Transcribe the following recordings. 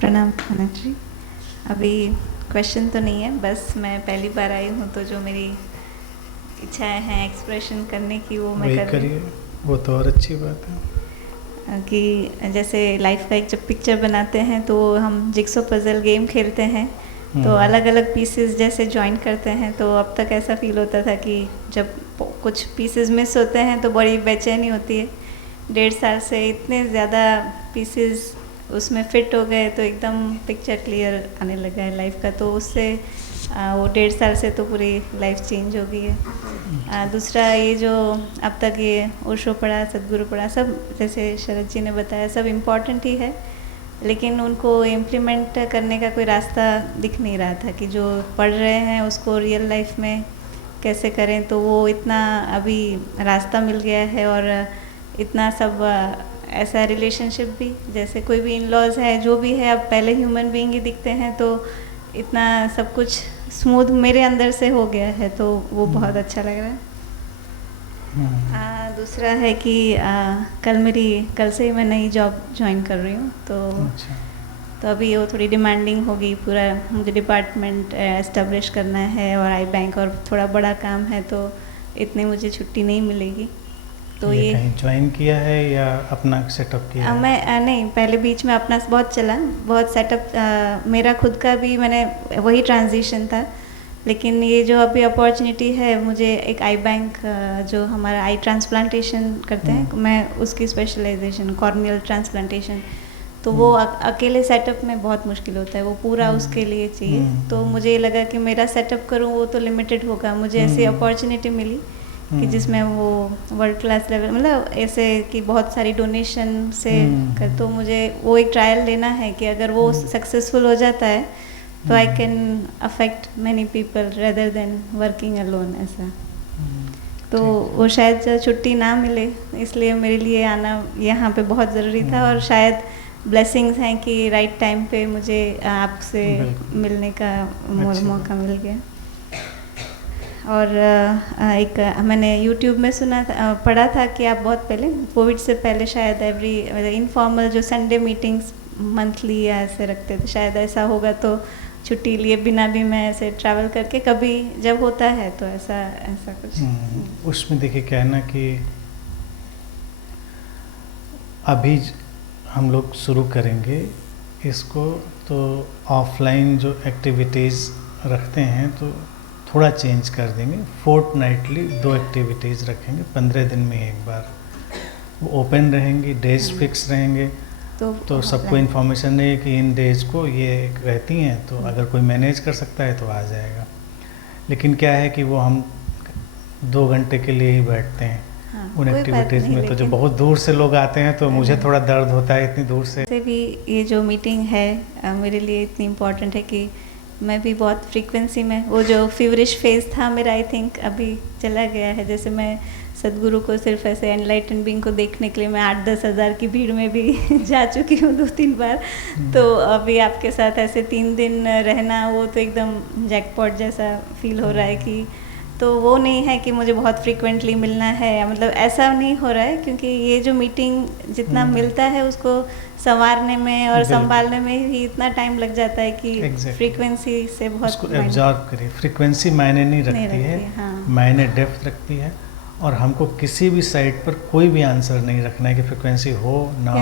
प्रणाम आनंद जी। अभी क्वेश्चन तो नहीं है, बस मैं पहली बार आई हूँ तो जो मेरी इच्छाएं हैं एक्सप्रेशन करने की वो मैं वही कर रही करिए, वो तो और अच्छी बात है। हूँ। कि जैसे लाइफ का एक जब पिक्चर बनाते हैं तो हम जिक्सो पजल गेम खेलते हैं, तो अलग अलग पीसेस जैसे ज्वाइन करते हैं, तो अब तक ऐसा फील होता था कि जब कुछ पीसेस मिस होते हैं तो बड़ी बेचैनी होती है। 1.5 साल से इतने ज़्यादा पीसेस उसमें फिट हो गए तो एकदम पिक्चर क्लियर आने लगा है लाइफ का, तो उससे वो 1.5 साल से तो पूरी लाइफ चेंज हो गई है। दूसरा ये जो अब तक ये ओशो पढ़ा, सदगुरु पढ़ा, सब जैसे शरद जी ने बताया सब इम्पॉर्टेंट ही है, लेकिन उनको इम्प्लीमेंट करने का कोई रास्ता दिख नहीं रहा था कि जो पढ़ रहे हैं उसको रियल लाइफ में कैसे करें। तो वो इतना अभी रास्ता मिल गया है, और इतना सब ऐसा रिलेशनशिप भी, जैसे कोई भी इन लॉज है जो भी है, अब पहले ह्यूमन बीइंग ही दिखते हैं, तो इतना सब कुछ स्मूथ मेरे अंदर से हो गया है, तो वो बहुत अच्छा लग रहा है। दूसरा है कि कल से ही मैं नई जॉब ज्वाइन कर रही हूँ, तो अभी वो थोड़ी डिमांडिंग होगी, पूरा मुझे डिपार्टमेंट एस्टेब्लिश करना है और आई बैंक और थोड़ा बड़ा काम है, तो इतनी मुझे छुट्टी नहीं मिलेगी। तो ये कहीं ज्वाइन किया है या अपना सेटअप किया है? मैं नहीं, पहले बीच में अपना बहुत चला, बहुत सेटअप मेरा खुद का भी, मैंने वही ट्रांजिशन था, लेकिन ये जो अभी अपॉर्चुनिटी है मुझे एक आई बैंक जो हमारा आई ट्रांसप्लांटेशन करते हैं, मैं उसकी स्पेशलाइजेशन कॉर्नियल ट्रांसप्लांटेशन, तो वो अकेले सेटअप में बहुत मुश्किल होता है, वो पूरा उसके लिए चाहिए। तो मुझे ये लगा कि मेरा सेटअप करूँ वो तो लिमिटेड होगा, मुझे ऐसी अपॉर्चुनिटी मिली कि जिसमें वो वर्ल्ड क्लास लेवल, मतलब ऐसे कि बहुत सारी डोनेशन से कर, तो मुझे वो एक ट्रायल लेना है कि अगर वो सक्सेसफुल हो जाता है तो I can affect many people rather than working alone ऐसा। तो वो शायद छुट्टी ना मिले, इसलिए मेरे लिए आना यहाँ पे बहुत ज़रूरी था, और शायद ब्लेसिंग्स हैं कि राइट टाइम पे मुझे आपसे मिलने का मौका मिल गया। और एक मैंने YouTube में सुना था, पढ़ा था कि आप बहुत पहले कोविड से पहले शायद एवरी इनफॉर्मल जो संडे मीटिंग्स मंथली या ऐसे रखते थे, शायद ऐसा होगा, तो छुट्टी लिए बिना भी मैं ऐसे ट्रैवल करके कभी जब होता है तो ऐसा कुछ। उसमें देखिए क्या है ना कि अभी हम लोग शुरू करेंगे इसको, तो ऑफलाइन जो एक्टिविटीज़ रखते हैं तो थोड़ा चेंज कर देंगे। फोर्टनाइटली 2 एक्टिविटीज़ रखेंगे, 15 दिन में एक बार, वो ओपन रहेंगी, डेज फिक्स रहेंगे, तो सबको इन्फॉर्मेशन नहीं है कि इन डेज को ये रहती हैं, तो अगर कोई मैनेज कर सकता है तो आ जाएगा। लेकिन क्या है कि वो हम 2 घंटे के लिए ही बैठते हैं उन एक्टिविटीज़ में, तो जो बहुत दूर से लोग आते हैं तो मुझे थोड़ा दर्द होता है इतनी दूर से भी। ये जो मीटिंग है मेरे लिए इतनी इम्पोर्टेंट है कि मैं भी बहुत फ्रीक्वेंसी में, वो जो फीवरिश फेज था मेरा आई थिंक अभी चला गया है। जैसे मैं सदगुरु को सिर्फ ऐसे एनलाइटन बीइंग को देखने के लिए मैं 8-10 हज़ार की भीड़ में भी जा चुकी हूँ 2-3 बार, तो अभी आपके साथ ऐसे 3 दिन रहना वो तो एकदम जैकपॉट जैसा फील हो रहा है कि, तो वो नहीं है कि मुझे बहुत फ्रीक्वेंटली मिलना है, मतलब ऐसा नहीं हो रहा है, क्योंकि ये जो मीटिंग जितना मिलता है उसको संवारने में और संभालने में ही इतना टाइम लग जाता है कि फ्रीक्वेंसी से बहुत उसको एब्जॉर्ब करिए। फ्रीक्वेंसी मायने नहीं रखती है, मायने डेप्थ रखती है, और हमको किसी भी साइट पर कोई भी आंसर नहीं रखना है कि फ्रीक्वेंसी हो ना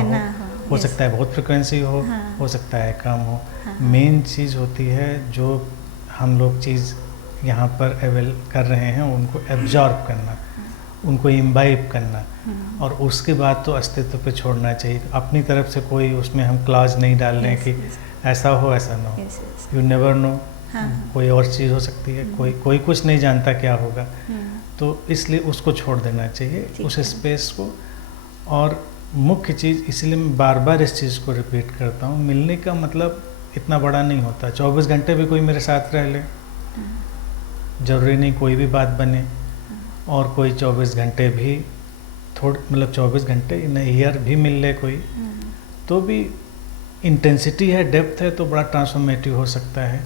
हो सकता है बहुत फ्रीक्वेंसी हो सकता है कम हो। मेन चीज़ होती है जो हम लोग चीज़ यहाँ पर अवेल कर रहे हैं उनको एब्जॉर्ब करना, उनको इम्बाइब करना, और उसके बाद तो अस्तित्व पे छोड़ना चाहिए। अपनी तरफ से कोई उसमें हम क्लॉज नहीं डाल रहे हैं कि ऐसा हो ऐसा ना हो, यू नेवर नो, कोई और चीज़ हो सकती है, कोई कुछ नहीं जानता क्या होगा, तो इसलिए उसको छोड़ देना चाहिए उस स्पेस को। और मुख्य चीज़, इसलिए मैं बार बार इस चीज़ को रिपीट करता हूँ, मिलने का मतलब इतना बड़ा नहीं होता। 24 घंटे भी कोई मेरे साथ रह ले, ज़रूरी नहीं कोई भी बात बने, और कोई 24 घंटे भी मतलब 24 घंटे इन ईयर भी मिल ले कोई, तो भी इंटेंसिटी है, डेप्थ है, तो बड़ा ट्रांसफॉर्मेटिव हो सकता है।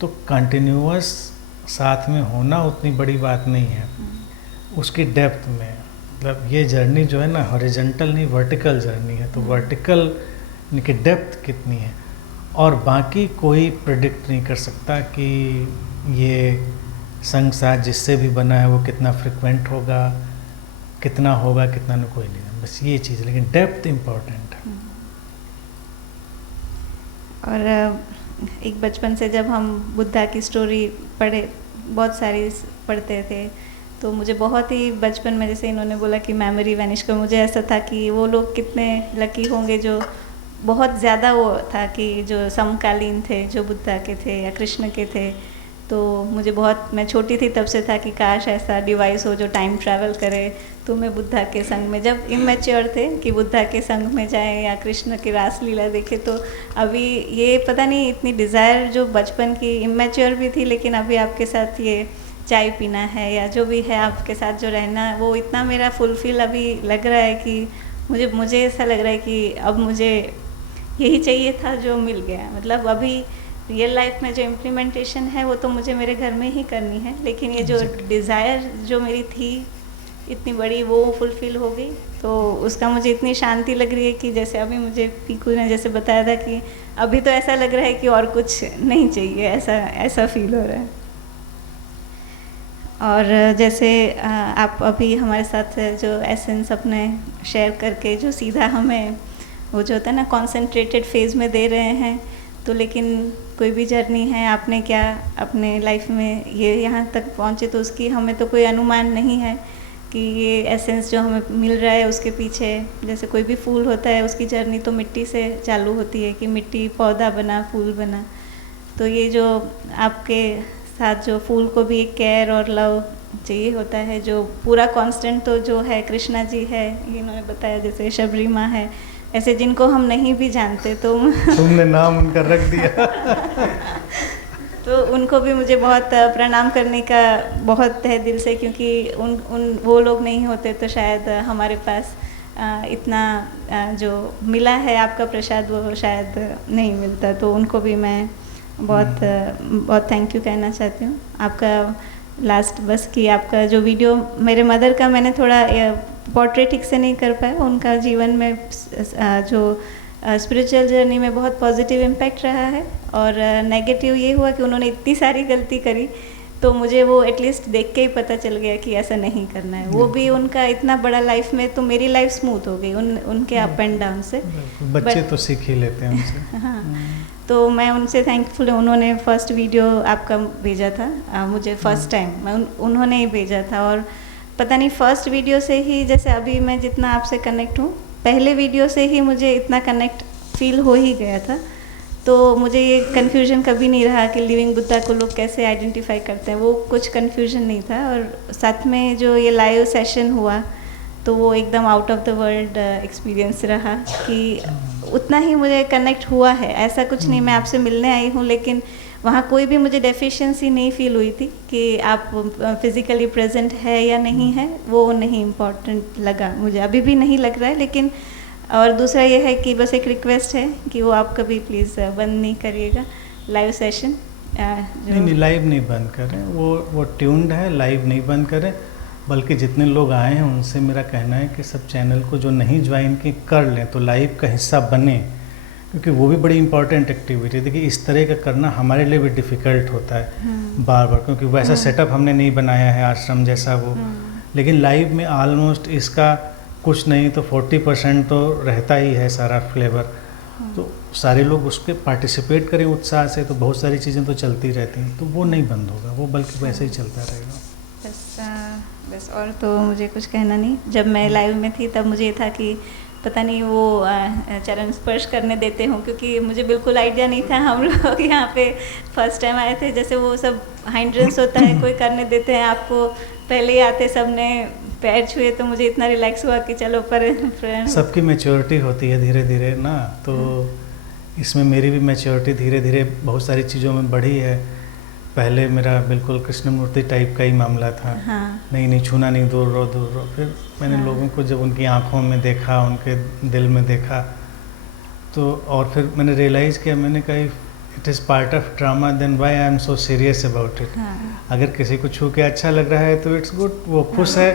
तो कंटिन्यूअस साथ में होना उतनी बड़ी बात नहीं है, उसकी डेप्थ में, मतलब ये जर्नी जो है ना हॉरिजॉन्टल नहीं वर्टिकल जर्नी है, तो वर्टिकल यानी कि डेप्थ कितनी है और बाकी कोई प्रेडिक्ट नहीं कर सकता कि ये संग साथ जिससे भी बना है वो कितना फ्रिक्वेंट होगा, कितना न, कोई नहीं, बस ये चीज़, लेकिन डेप्थ इम्पोर्टेंट है। और एक बचपन से जब हम बुद्धा की स्टोरी पढ़े, बहुत सारी पढ़ते थे, तो मुझे बहुत ही बचपन में, जैसे इन्होंने बोला कि मेमोरी वैनिश कर, मुझे ऐसा था कि वो लोग कितने लकी होंगे जो बहुत ज़्यादा वो था कि जो समकालीन थे, जो बुद्धा के थे या कृष्ण के थे। तो मुझे बहुत, मैं छोटी थी तब से था कि काश ऐसा डिवाइस हो जो टाइम ट्रैवल करे, तो मैं बुद्धा के संग में, जब इमेच्योर थे कि बुद्धा के संग में जाएं या कृष्ण की रासलीला देखे, तो अभी ये पता नहीं इतनी डिज़ायर जो बचपन की, इमेच्योर भी थी लेकिन अभी आपके साथ ये चाय पीना है या जो भी है आपके साथ जो रहना, वो इतना मेरा फुलफिल अभी लग रहा है कि मुझे ऐसा लग रहा है कि अब मुझे यही चाहिए था जो मिल गया। मतलब अभी रियल लाइफ में जो इम्प्लीमेंटेशन है वो तो मुझे मेरे घर में ही करनी है, लेकिन ये जो डिज़ायर जो मेरी थी इतनी बड़ी, वो फुलफिल हो गई, तो उसका मुझे इतनी शांति लग रही है कि जैसे अभी मुझे पीकू ने जैसे बताया था कि अभी तो ऐसा लग रहा है कि और कुछ नहीं चाहिए, ऐसा फील हो रहा है। और जैसे आप अभी हमारे साथ जो एसेंस अपने शेयर करके जो सीधा हमें वो जो होता है ना कॉन्सेंट्रेटेड फेज़ में दे रहे हैं, तो लेकिन कोई भी जर्नी है, आपने क्या अपने लाइफ में ये यहाँ तक पहुँचे, तो उसकी हमें तो कोई अनुमान नहीं है कि ये एसेंस जो हमें मिल रहा है उसके पीछे, जैसे कोई भी फूल होता है उसकी जर्नी तो मिट्टी से चालू होती है कि मिट्टी पौधा बना, फूल बना, तो ये जो आपके साथ जो फूल को भी एक केयर और लव चाहिए होता है, जो पूरा कांस्टेंट तो जो है कृष्णा जी है, इन्होंने बताया, जैसे शबरी माँ है, ऐसे जिनको हम नहीं भी जानते, तो तुमने नाम उनका रख दिया तो उनको भी मुझे बहुत प्रणाम करने का बहुत है दिल से, क्योंकि उन वो लोग नहीं होते तो शायद हमारे पास इतना जो मिला है आपका प्रसाद वो शायद नहीं मिलता, तो उनको भी मैं बहुत थैंक यू कहना चाहती हूँ। आपका लास्ट बस कि आपका जो वीडियो, मेरे मदर का मैंने थोड़ा पोर्ट्रेट ठीक से नहीं कर पाया, उनका जीवन में जो स्पिरिचुअल जर्नी में बहुत पॉजिटिव इम्पैक्ट रहा है, और नेगेटिव ये हुआ कि उन्होंने इतनी सारी गलती करी, तो मुझे वो एटलीस्ट देख के ही पता चल गया कि ऐसा नहीं करना है। वो भी उनका इतना बड़ा लाइफ में, तो मेरी लाइफ स्मूथ हो गई उनके अप एंड डाउन से। बच्चे तो सीख ही लेते हैं उनसे। हाँ, तो मैं उनसे थैंकफुल हूँ। उन्होंने फर्स्ट वीडियो आपका भेजा था मुझे फर्स्ट टाइम, उन्होंने ही भेजा था, और पता नहीं फर्स्ट वीडियो से ही, जैसे अभी मैं जितना आपसे कनेक्ट हूँ, पहले वीडियो से ही मुझे इतना कनेक्ट फील हो ही गया था, तो मुझे ये कन्फ्यूजन कभी नहीं रहा कि लिविंग बुद्धा को लोग कैसे आइडेंटिफाई करते हैं, वो कुछ कन्फ्यूजन नहीं था। और साथ में जो ये लाइव सेशन हुआ, तो वो एकदम out of the world experience रहा कि उतना ही मुझे कनेक्ट हुआ है, ऐसा कुछ नहीं मैं आपसे मिलने आई हूँ, लेकिन वहाँ कोई भी मुझे डेफिशिएंसी नहीं फील हुई थी कि आप फिज़िकली प्रेजेंट है या नहीं है, वो नहीं इम्पॉर्टेंट लगा मुझे, अभी भी नहीं लग रहा है। लेकिन और दूसरा ये है कि बस एक रिक्वेस्ट है कि वो आप कभी प्लीज़ बंद नहीं करिएगा लाइव सेशन। नहीं, लाइव नहीं बंद करें, वो ट्यून्ड है, लाइव नहीं बंद करें, बल्कि जितने लोग आए हैं उनसे मेरा कहना है कि सब चैनल को जो नहीं ज्वाइन की कर लें, तो लाइव का हिस्सा बने, क्योंकि वो भी बड़ी इंपॉर्टेंट एक्टिविटी है। देखिए इस तरह का करना हमारे लिए भी डिफ़िकल्ट होता है बार बार, क्योंकि वैसा सेटअप हमने नहीं बनाया है आश्रम जैसा वो, लेकिन लाइव में ऑलमोस्ट इसका कुछ नहीं तो 40% तो रहता ही है सारा फ्लेवर, तो सारे लोग उसके पार्टिसिपेट करें उत्साह से, तो बहुत सारी चीज़ें तो चलती रहती हैं, तो वो नहीं बंद होगा, वो बल्कि वैसे ही चलता रहेगा। बस और तो मुझे कुछ कहना नहीं। जब मैं लाइव में थी तब मुझे था कि पता नहीं वो चरण स्पर्श करने देते हों, क्योंकि मुझे बिल्कुल आइडिया नहीं था। हम लोग यहाँ पे फर्स्ट टाइम आए थे, जैसे वो सब हाइंड्रेंस होता है, कोई करने देते हैं आपको, पहले ही आते सबने पैर छुए, तो मुझे इतना रिलैक्स हुआ कि चलो पर सबकी मैच्योरिटी होती है धीरे धीरे ना, तो इसमें मेरी भी मैच्योरिटी धीरे धीरे बहुत सारी चीज़ों में बढ़ी है। पहले मेरा बिल्कुल कृष्ण मूर्ति टाइप का ही मामला था। नहीं छूना नहीं, दूर रहो। फिर मैंने लोगों को जब उनकी आंखों में देखा, उनके दिल में देखा, तो और फिर मैंने रियलाइज़ किया, मैंने कहा it is part of drama, then why I am so serious about it. अगर किसी को छू के अच्छा लग रहा है तो इट्स गुड, वो खुश है,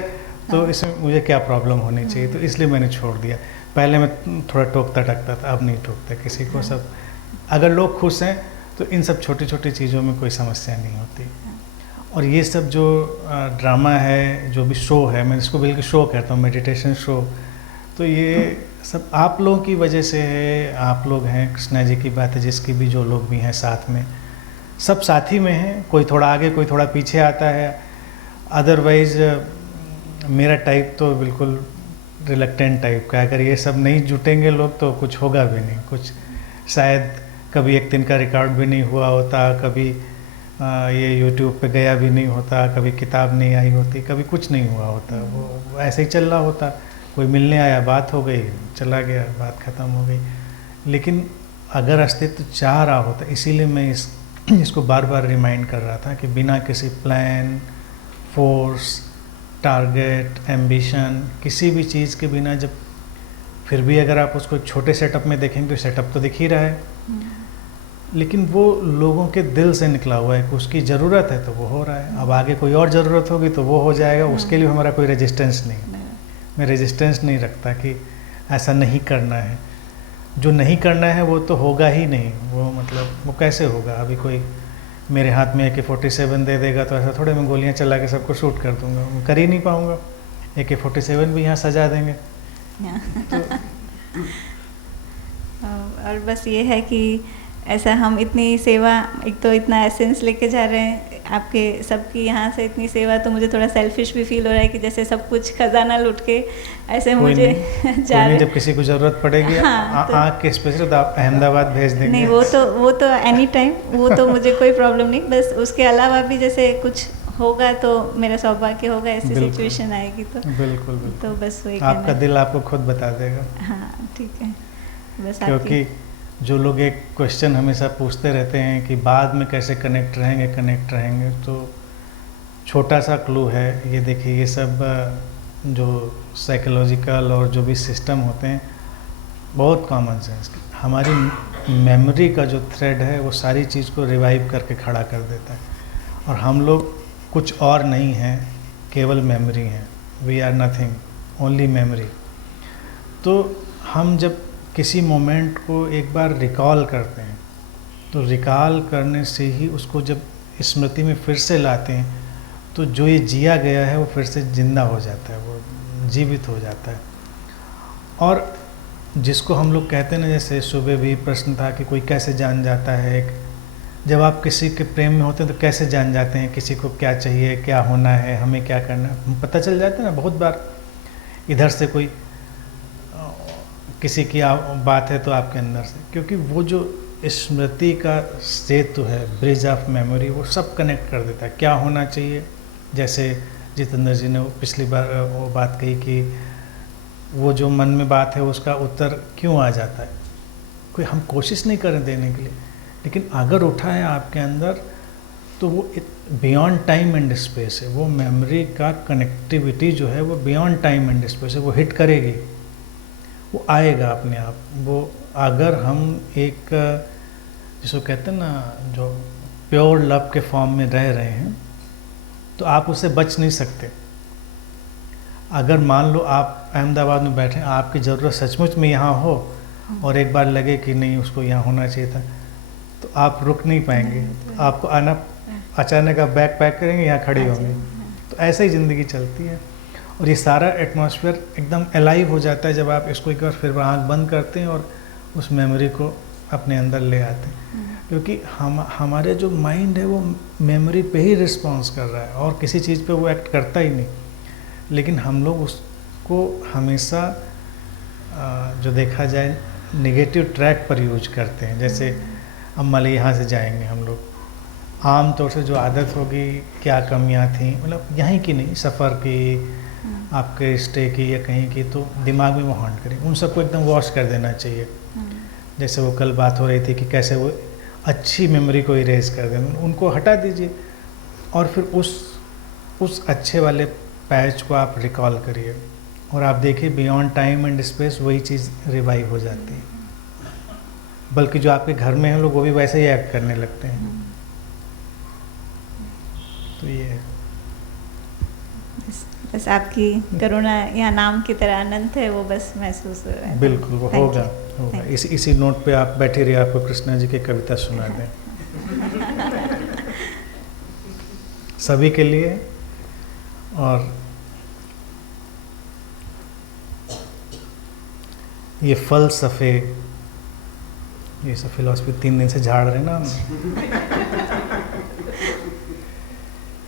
तो इसमें मुझे क्या प्रॉब्लम होनी चाहिए, तो इसलिए मैंने छोड़ दिया। पहले मैं थोड़ा टोकता टकता था, अब नहीं टोकता किसी को, सब अगर लोग खुश हैं तो इन सब छोटी छोटी चीज़ों में कोई समस्या नहीं होती। और ये सब जो ड्रामा है, जो भी शो है, मैं इसको बिल्कुल शो कहता हूँ, मेडिटेशन शो, तो ये सब आप लोगों की वजह से है। आप लोग हैं, कृष्णा जी की बात है, जिसकी भी जो लोग भी हैं साथ में, सब साथी में हैं, कोई थोड़ा आगे कोई थोड़ा पीछे आता है। अदरवाइज़ मेरा टाइप तो बिल्कुल रिलक्टेंट टाइप का, अगर ये सब नहीं जुटेंगे लोग तो कुछ होगा भी नहीं, कुछ शायद कभी एक दिन का रिकॉर्ड भी नहीं हुआ होता, कभी ये यूट्यूब पे गया भी नहीं होता, कभी किताब नहीं आई होती, कभी कुछ नहीं हुआ होता, वो ऐसे ही चल रहा होता। कोई मिलने आया, बात हो गई, चला गया, बात ख़त्म हो गई। लेकिन अगर अस्तित्व चाह रहा होता, इसीलिए मैं इसको बार बार रिमाइंड कर रहा था कि बिना किसी प्लान, फोर्स, टारगेट, एम्बिशन, किसी भी चीज़ के बिना, जब फिर भी अगर आप उसको छोटे सेटअप में देखेंगे तो सेटअप तो दिख ही रहा है, लेकिन वो लोगों के दिल से निकला हुआ है कि उसकी ज़रूरत है तो वो हो रहा है। अब आगे कोई और ज़रूरत होगी तो वो हो जाएगा, उसके लिए हमारा कोई रेजिस्टेंस नहीं। मैं रेजिस्टेंस नहीं रखता कि ऐसा नहीं करना है। जो नहीं करना है वो तो होगा ही नहीं, वो मतलब वो कैसे होगा। अभी कोई मेरे हाथ में AK-47 दे देगा तो ऐसा थोड़े मैं गोलियां चला के सबको शूट कर दूंगा, मैं कर ही नहीं पाऊंगा। AK-47 भी यहाँ सजा देंगे तो और बस ये है कि ऐसा हम इतनी सेवा, एक तो इतना एसेंस लेके जा रहे हैं आपके सबकी यहाँ से, इतनी सेवा, तो मुझे थोड़ा सेल्फिश भी फील हो रहा है कि जैसे सब कुछ खजाना लूट के ऐसे मुझे जा रहे। जब किसी को ज़रूरत पड़ेगी आँख के स्पेशल तो आप अहमदाबाद भेज देंगे। नहीं, वो तो एनी टाइम, वो तो मुझे कोई प्रॉब्लम नहीं। बस उसके अलावा भी जैसे कुछ होगा तो मेरा सौभाग्य होगा, ऐसी सिचुएशन आएगी तो बिल्कुल तो बस वही आपका दिल आपको खुद बता देगा। हाँ ठीक है, बस क्योंकि जो लोग एक क्वेश्चन हमेशा पूछते रहते हैं कि बाद में कैसे कनेक्ट रहेंगे, तो छोटा सा क्लू है ये। देखिए, ये सब जो साइकोलॉजिकल और जो भी सिस्टम होते हैं बहुत कॉमन सेंस, हमारी मेमोरी का जो थ्रेड है वो सारी चीज़ को रिवाइव करके खड़ा कर देता है। और हम लोग कुछ और नहीं हैं, केवल मेमोरी हैं। We are nothing, only memory. तो हम जब किसी मोमेंट को एक बार रिकॉल करते हैं तो रिकॉल करने से ही उसको जब स्मृति में फिर से लाते हैं तो जो ये जिया गया है वो फिर से जिंदा हो जाता है, वो जीवित हो जाता है। और जिसको हम लोग कहते हैं ना, जैसे सुबह भी प्रश्न था कि कोई कैसे जान जाता है, जब आप किसी के प्रेम में होते हैं तो कैसे जान जाते हैं किसी को क्या चाहिए, क्या होना है, हमें क्या करना है, पता चल जाता है ना। बहुत बार इधर से कोई किसी की बात है तो आपके अंदर से, क्योंकि वो जो स्मृति का सेतु है, ब्रिज ऑफ मेमोरी, वो सब कनेक्ट कर देता है। क्या होना चाहिए, जैसे जितेंद्र जी ने पिछली बार वो बात कही कि वो जो मन में बात है उसका उत्तर क्यों आ जाता है, कोई हम कोशिश नहीं करें देने के लिए, लेकिन अगर उठा है आपके अंदर तो वो बियॉन्ड टाइम एंड स्पेस है। वो मेमोरी का कनेक्टिविटी जो है वो बियॉन्ड टाइम एंड स्पेस है, वो हिट करेगी, वो आएगा अपने आप। वो अगर हम एक जिसको कहते हैं ना, जो प्योर लव के फॉर्म में रह रहे हैं तो आप उससे बच नहीं सकते। अगर मान लो आप अहमदाबाद में बैठे, आपकी ज़रूरत सचमुच में यहाँ हो और एक बार लगे कि नहीं उसको यहाँ होना चाहिए था, तो आप रुक नहीं पाएंगे, आपको आना, अचानक आप बैग पैक करेंगे, यहाँ खड़ी होंगी। तो ऐसे ही ज़िंदगी चलती है। और ये सारा एटमॉस्फेयर एकदम अलाइव हो जाता है जब आप इसको एक बार फिर आँख बंद करते हैं और उस मेमोरी को अपने अंदर ले आते हैं। क्योंकि हमारे जो माइंड है वो मेमोरी पे ही रिस्पॉन्स कर रहा है और किसी चीज़ पे वो एक्ट करता ही नहीं। लेकिन हम लोग उसको हमेशा जो देखा जाए नेगेटिव ट्रैक पर यूज करते हैं। जैसे अब मान लीजिए यहाँ से जाएंगे हम लोग, आम तौर से जो आदत होगी, क्या कमियाँ थी, मतलब यहीं की नहीं, सफ़र की, आपके स्टे की या कहीं की, तो दिमाग में वो हॉन्ट करें। उन सबको एकदम वॉश कर देना चाहिए। जैसे वो कल बात हो रही थी कि कैसे वो अच्छी मेमोरी को इरेज कर दें, उनको हटा दीजिए और फिर उस अच्छे वाले पैच को आप रिकॉल करिए और आप देखिए बियॉन्ड टाइम एंड स्पेस वही चीज़ रिवाइव हो जाती है। बल्कि जो आपके घर में हैं लोग वो भी वैसे ही एक्ट करने लगते हैं। तो ये है। बस आपकी करुणा या नाम की तरह अनंत है, वो बस महसूस हो रहा है। बिल्कुल वो होगा होगा। इसी नोट पे आप बैठे रहिए, आपको कृष्णा जी की कविता सुना दें सभी के लिए। और ये फलसफे, ये सब फिलॉसफी 3 दिन से झाड़ रहे ना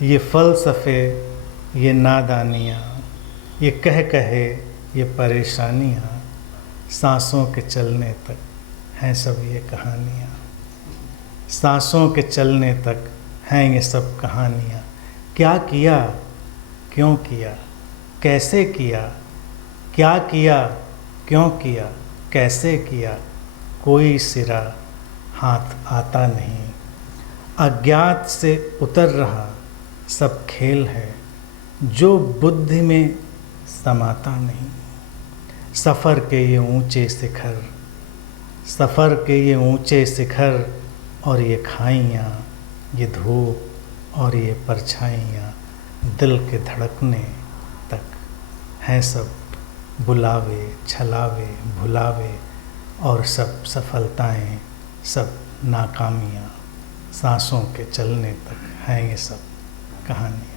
ये फलसफे, ये नादानियाँ, ये कह कहे, ये परेशानियाँ, सांसों के चलने तक हैं सब ये कहानियाँ। सांसों के चलने तक हैं ये सब कहानियाँ। क्या किया, क्यों किया, कैसे किया, क्या किया, क्यों किया, कैसे किया, कोई सिरा हाथ आता नहीं। अज्ञात से उतर रहा सब खेल है, जो बुद्धि में समाता नहीं। सफ़र के ये ऊंचे शिखर, सफ़र के ये ऊंचे शिखर, और ये खाइयाँ, ये धूप और ये परछाइयाँ, दिल के धड़कने तक हैं सब बुलावे, छलावे, भुलावे, और सब सफलताएं, सब नाकामियाँ, सांसों के चलने तक हैं ये सब कहानी।